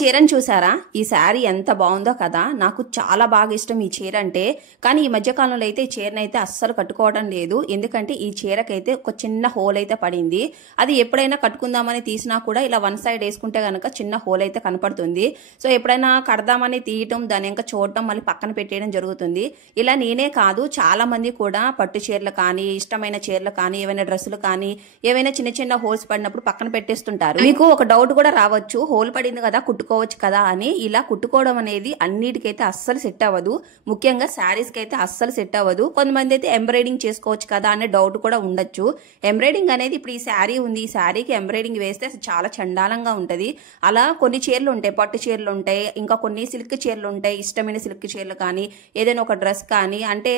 చీరను చూసారా? ఈ శారీ ఎంత బాగుందో కదా. నాకు చాలా బాగా ఇష్టం ఈ చీర అంటే. కానీ ఈ మధ్య కాలంలో అయితే ఈ చీరనైతే అస్సలు కట్టుకోవడం లేదు. ఎందుకంటే ఈ చీరకైతే ఒక చిన్న హోల్ అయితే పడింది. అది ఎప్పుడైనా కట్టుకుందామని తీసినా కూడా ఇలా వన్ సైడ్ వేసుకుంటే గనక చిన్న హోల్ అయితే కనపడుతుంది. సో ఎప్పుడైనా కడదామని తీయటం, దాని ఇంకా చూడటం, మళ్ళీ పక్కన పెట్టేయడం జరుగుతుంది. ఇలా నేనే కాదు, చాలా మంది కూడా పట్టు చీరలు కానీ, ఇష్టమైన చీరలు కానీ, ఏవైనా డ్రెస్సులు కానీ, ఏవైనా చిన్న చిన్న హోల్స్ పడినప్పుడు పక్కన పెట్టేస్తుంటారు. మీకు ఒక డౌట్ కూడా రావచ్చు, హోల్ పడింది కదా కుట్టుకోవచ్చు కదా అని. ఇలా కుట్టుకోవడం అనేది అన్నిటికైతే అస్సలు సెట్ అవ్వదు. ముఖ్యంగా శారీస్ కి అయితే అస్సలు సెట్ అవ్వదు. కొంతమంది అయితే ఎంబ్రాయిడింగ్ చేసుకోవచ్చు కదా అనే డౌట్ కూడా ఉండొచ్చు. ఎంబ్రాయిడింగ్ అనేది ఇప్పుడు ఈ శారీ ఉంది, ఈ శారీకి ఎంబ్రాయిడింగ్ వేస్తే అసలు చాలా చండాలంగా ఉంటది. అలా కొన్ని చీరలు ఉంటాయి, పట్టు చీరలు ఉంటాయి, ఇంకా కొన్ని సిల్క్ చీరలు ఉంటాయి. ఇష్టమైన సిల్క్ చీరలు కానీ, ఏదైనా ఒక డ్రెస్ కానీ, అంటే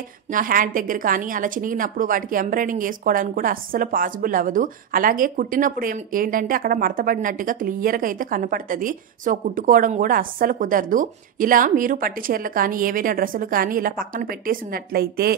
హ్యాండ్ దగ్గర కానీ అలా చినిగినప్పుడు వాటికి ఎంబ్రాయిడింగ్ వేసుకోవడానికి కూడా అస్సలు పాసిబుల్ అవ్వదు. అలాగే కుట్టినప్పుడు ఏంటంటే అక్కడ మడతపడినట్టుగా క్లియర్ గా అయితే కనపడుతుంది. సో కుట్టుకోవడం కూడా అస్సలు కుదరదు. ఇలా మీరు పట్టు చీరలు కానీ, ఏవైనా డ్రెస్సులు కానీ ఇలా పక్కన పెట్టేసి ఉన్నట్లయితే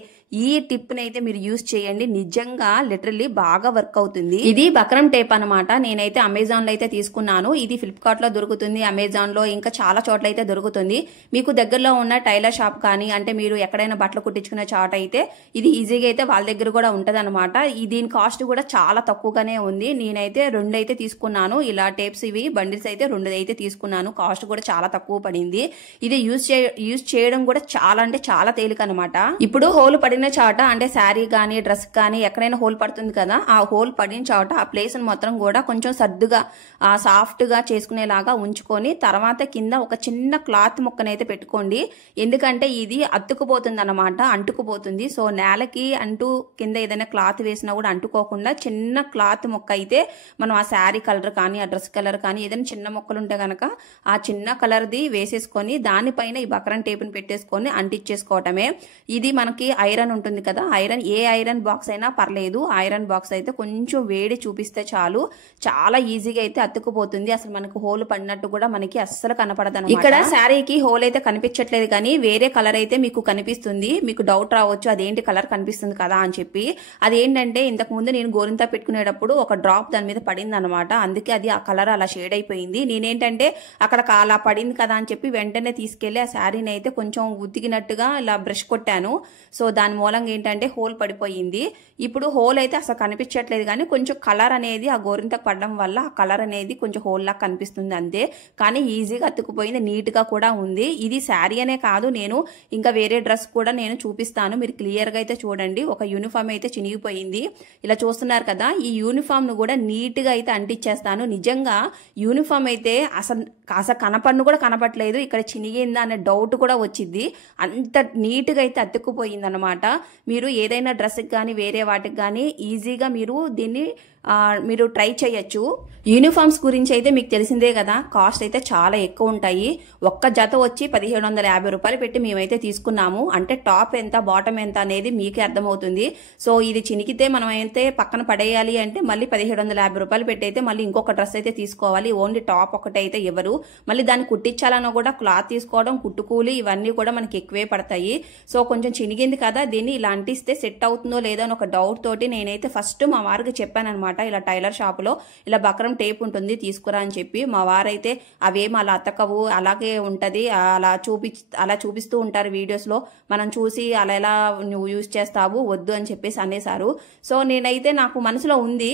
ఈ టిప్ అయితే మీరు యూజ్ చేయండి. నిజంగా లిటరల్లీ బాగా వర్క్ అవుతుంది. ఇది బక్రం టేప్ అనమాట. నేనైతే అమెజాన్ లో అయితే తీసుకున్నాను. ఇది ఫ్లిప్కార్ట్ లో దొరుకుతుంది, అమెజాన్ లో ఇంకా చాలా చోట్ల అయితే దొరుకుతుంది. మీకు దగ్గరలో ఉన్న టైలర్ షాప్ కానీ, అంటే మీరు ఎక్కడైనా బట్టలు కుట్టించుకునే చోట అయితే ఇది ఈజీగా అయితే వాళ్ళ దగ్గర కూడా ఉంటది అనమాట. దీని కాస్ట్ కూడా చాలా తక్కువగానే ఉంది. నేనైతే 2 అయితే తీసుకున్నాను. ఇలా టేప్స్ ఇవి బండిల్స్ అయితే 2 అయితే తీసుకున్నాను. కాస్ట్ కూడా చాలా తక్కువ పడింది. ఇది యూజ్ చేయడం కూడా చాలా అంటే చాలా తేలిక అనమాట. ఇప్పుడు హోల్ పడిన చోట, అంటే శారీ కానీ డ్రెస్ కానీ ఎక్కడైనా హోల్ పడుతుంది కదా, ఆ హోల్ పడిన చోట ఆ ప్లేస్ మొత్తం కూడా కొంచెం సర్దుగా సాఫ్ట్ గా చేసుకునేలాగా ఉంచుకొని తర్వాత కింద ఒక చిన్న క్లాత్ ముక్కనైతే పెట్టుకోండి. ఎందుకంటే ఇది అతుక్కుపోతుంది అనమాట, అంటుకుపోతుంది. సో నేలకి అంటూ కింద ఏదైనా క్లాత్ వేసినా కూడా అంటుకోకుండా చిన్న క్లాత్ ముక్క అయితే మనం ఆ శారీ కలర్ కానీ, ఆ డ్రెస్ కలర్ కానీ, ఏదైనా చిన్న మొక్కలు ఉంటే గనక ఆ చిన్న కలర్ది వేసేసుకొని దానిపైన ఈ బక్రం టేప్ని పెట్టేసుకొని అంటించేసుకోవటమే. ఇది మనకి ఐరన్ ఉంటుంది కదా, ఏ ఐరన్ బాక్స్ అయినా పర్లేదు. ఐరన్ బాక్స్ అయితే కొంచెం వేడి చూపిస్తే చాలు, చాలా ఈజీగా అయితే అతుక్కుపోతుంది. అసలు మనకు హోల్ పడినట్టు కూడా మనకి అస్సలు కనపడదు. ఇక్కడ శారీకి హోల్ అయితే కనిపించట్లేదు కానీ వేరే కలర్ అయితే మీకు కనిపిస్తుంది. మీకు డౌట్ రావచ్చు అదేంటి కలర్ కనిపిస్తుంది కదా అని చెప్పి. అదేంటంటే ఇంతకు ముందు నేను గోరింతా పెట్టుకునేటప్పుడు ఒక డ్రాప్ దాని మీద పడింది అనమాట. అందుకే అది ఆ కలర్ అలా షేడ్ అయిపోయింది. నేనేంటంటే అక్కడ అలా పడింది కదా అని చెప్పి వెంటనే తీసుకెళ్లి ఆ శారీని అయితే కొంచెం ఉతికినట్టుగా ఇలా బ్రష్ కొట్టాను. సో దాని మూలంగా ఏంటంటే హోల్ పడిపోయింది. ఇప్పుడు హోల్ అయితే అసలు కనిపించట్లేదు కానీ కొంచెం కలర్ అనేది ఆ గోరింతకు పడడం వల్ల ఆ కలర్ అనేది కొంచెం హోల్ లాగా కనిపిస్తుంది అంతే. కానీ ఈజీగా అతుక్కుపోయింది, నీట్ గా కూడా ఉంది. ఇది శారీ అనే కాదు, నేను ఇంకా వేరే డ్రెస్ కూడా నేను చూపిస్తాను, మీరు క్లియర్ గా అయితే చూడండి. ఒక యూనిఫామ్ అయితే చినిగిపోయింది, ఇలా చూస్తున్నారు కదా. ఈ యూనిఫామ్ ను కూడా నీట్ గా అయితే అంటించేస్తాను. నిజంగా యూనిఫామ్ అయితే అసలు కనపడను కూడా కనపట్లేదు, ఇక్కడ చినిగిందా అనే డౌట్ కూడా వచ్చింది. అంత నీట్ గా అయితే అతుక్కుపోయింది అనమాట. మీరు ఏదైనా డ్రెస్కి కానీ వేరే వాటికి కానీ ఈజీగా మీరు దీన్ని మీరు ట్రై చేయొచ్చు. యూనిఫామ్స్ గురించి అయితే మీకు తెలిసిందే కదా, కాస్ట్ అయితే చాలా ఎక్కువ ఉంటాయి. ఒక్క జత వచ్చి 1750 రూపాయలు పెట్టి మేమైతే తీసుకున్నాము. అంటే టాప్ ఎంత బాటమ్ ఎంత అనేది మీకే అర్థమవుతుంది. సో ఇది చినికితే మనం అయితే పక్కన పడేయాలి అంటే మళ్ళీ 1750 రూపాయలు పెట్టి అయితే మళ్ళీ ఇంకొక డ్రెస్ అయితే తీసుకోవాలి. ఓన్లీ టాప్ ఒకటి అయితే ఎవరు, మళ్ళీ దాన్ని కుట్టించాలన్నా కూడా క్లాత్ తీసుకోవడం, కుట్టుకూలి ఇవన్నీ కూడా మనకి ఎక్కువే పడతాయి. సో కొంచెం చినిగింది కదా, దీన్ని ఇలా అంటిస్తే సెట్ అవుతుందో లేదో అని ఒక డౌట్ తోటి నేనైతే ఫస్ట్ మా వారికి చెప్పాను అనమాట. ఇలా టైలర్ షాప్ లో ఇలా బక్రం టేప్ ఉంటుంది తీసుకురా అని చెప్పి. మా వారైతే అవేం అలా అతకవు, అలాగే ఉంటది, అలా చూపిస్తూ ఉంటారు వీడియోస్ లో, మనం చూసి అలా ఎలా నువ్వు యూజ్ చేస్తావు, వద్దు అని చెప్పేసి అనేసారు. సో నేనైతే నాకు మనసులో ఉంది,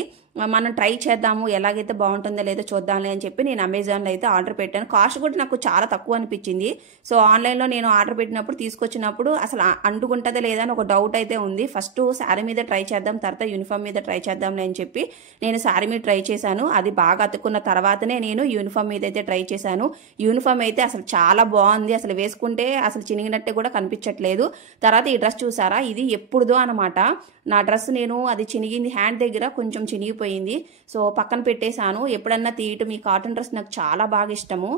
మనం ట్రై చేద్దాము, ఎలాగైతే బాగుంటుందో లేదో చూద్దాంలే అని చెప్పి నేను అమెజాన్లో అయితే ఆర్డర్ పెట్టాను. కాస్ట్ కూడా నాకు చాలా తక్కువ అనిపించింది. సో ఆన్లైన్లో నేను ఆర్డర్ పెట్టినప్పుడు తీసుకొచ్చినప్పుడు అసలు అంటుకుంటుందా లేదా అని ఒక డౌట్ అయితే ఉంది. ఫస్ట్ శారీ మీద ట్రై చేద్దాం, తర్వాత యూనిఫామ్ మీద ట్రై చేద్దాంలే అని చెప్పి నేను శారీ మీద ట్రై చేశాను. అది బాగా అతుక్కున్న తర్వాతనే నేను యూనిఫామ్ మీద అయితే ట్రై చేశాను. యూనిఫామ్ అయితే అసలు చాలా బాగుంది, అసలు వేసుకుంటే అసలు చినిగినట్టే కూడా కనిపించట్లేదు. తర్వాత ఈ డ్రెస్ చూసారా, ఇది ఎప్పుడుదో అనమాట. నా డ్రెస్ నేను అది చినిగింది, హ్యాండ్ దగ్గర కొంచెం చినిగిపోయింది. సో పక్కన పెట్టేశాను. ఎప్పుడన్నా తీయటం, ఈ కాటన్ డ్రెస్ నాకు చాలా బాగా ఇష్టము.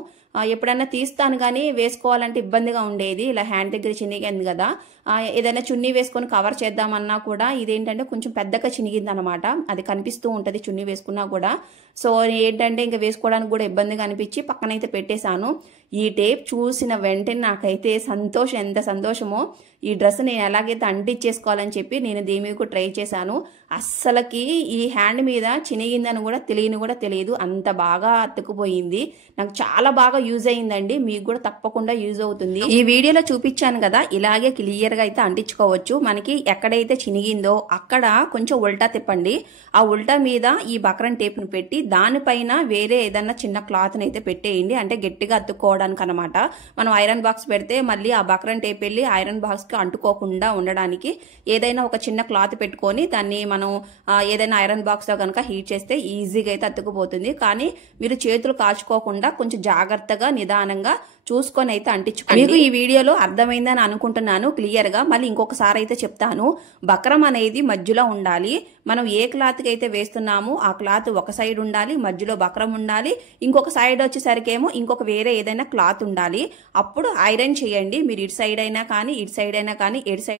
ఎప్పుడన్నా తీస్తాను కానీ వేసుకోవాలంటే ఇబ్బందిగా ఉండేది, ఇలా హ్యాండ్ దగ్గర చినిగింది కదా. ఏదైనా చున్నీ వేసుకొని కవర్ చేద్దామన్నా కూడా ఇదేంటంటే కొంచెం పెద్దగా చినిగింది అనమాట, అది కనిపిస్తూ ఉంటుంది చున్నీ వేసుకున్నా కూడా. సో ఏంటంటే ఇంకా వేసుకోవడానికి కూడా ఇబ్బందిగా అనిపించి పక్కనైతే పెట్టేశాను. ఈ టేప్ చూసిన వెంటనే నాకైతే సంతోషం, ఎంత సంతోషమో. ఈ డ్రెస్ నేను ఎలాగైతే అంటించేసుకోవాలని చెప్పి నేను దీని మీద కూడా ట్రై చేశాను. అస్సలకి ఈ హ్యాండ్ మీద చినిగిందని కూడా తెలియదు, అంత బాగా అతుక్కుపోయింది. నాకు చాలా బాగా యూజ్ అయిందండి, మీకు కూడా తప్పకుండా యూజ్ అవుతుంది. ఈ వీడియోలో చూపించాను కదా, ఇలాగే క్లియర్ గా అయితే అంటించుకోవచ్చు. మనకి ఎక్కడైతే చినిగిందో అక్కడ కొంచెం ఉల్టా తిప్పండి. ఆ ఉల్టా మీద ఈ బక్రం టేప్ ను పెట్టి దానిపైన వేరే ఏదన్నా చిన్న క్లాత్ అయితే పెట్టేయండి, అంటే గట్టిగా అతుక్కోవడానికి అనమాట. మనం ఐరన్ బాక్స్ పెడితే మళ్ళీ ఆ బక్రం టేప్ వెళ్ళి ఐరన్ బాక్స్ కి అంటుకోకుండా ఉండడానికి ఏదైనా ఒక చిన్న క్లాత్ పెట్టుకొని దాన్ని మనం ఏదైనా ఐరన్ బాక్స్ లో కనుక హీట్ చేస్తే ఈజీగా అయితే అతుక్కుపోతుంది. కానీ మీరు చేతులు కాచుకోకుండా కొంచెం జాగ్రత్తగా నిదానంగా చూసుకొని అయితే అంటించుకోండి. మీకు ఈ వీడియోలో అర్థమైందని అనుకుంటున్నాను క్లియర్ గా. మళ్ళీ ఇంకొకసారి అయితే చెప్తాను. బక్రం అనేది మధ్యలో ఉండాలి. మనం ఏ క్లాత్ కి అయితే వేస్తున్నామో ఆ క్లాత్ ఒక సైడ్ ఉండాలి, మధ్యలో బక్రం ఉండాలి, ఇంకొక సైడ్ వచ్చేసరికేమో ఇంకొక వేరే ఏదైనా క్లాత్ ఉండాలి. అప్పుడు ఐరన్ చేయండి. మీరు ఇటు సైడ్ అయినా కానీ ఇటు సైడ్ అయినా కానీ ఎటు సైడ్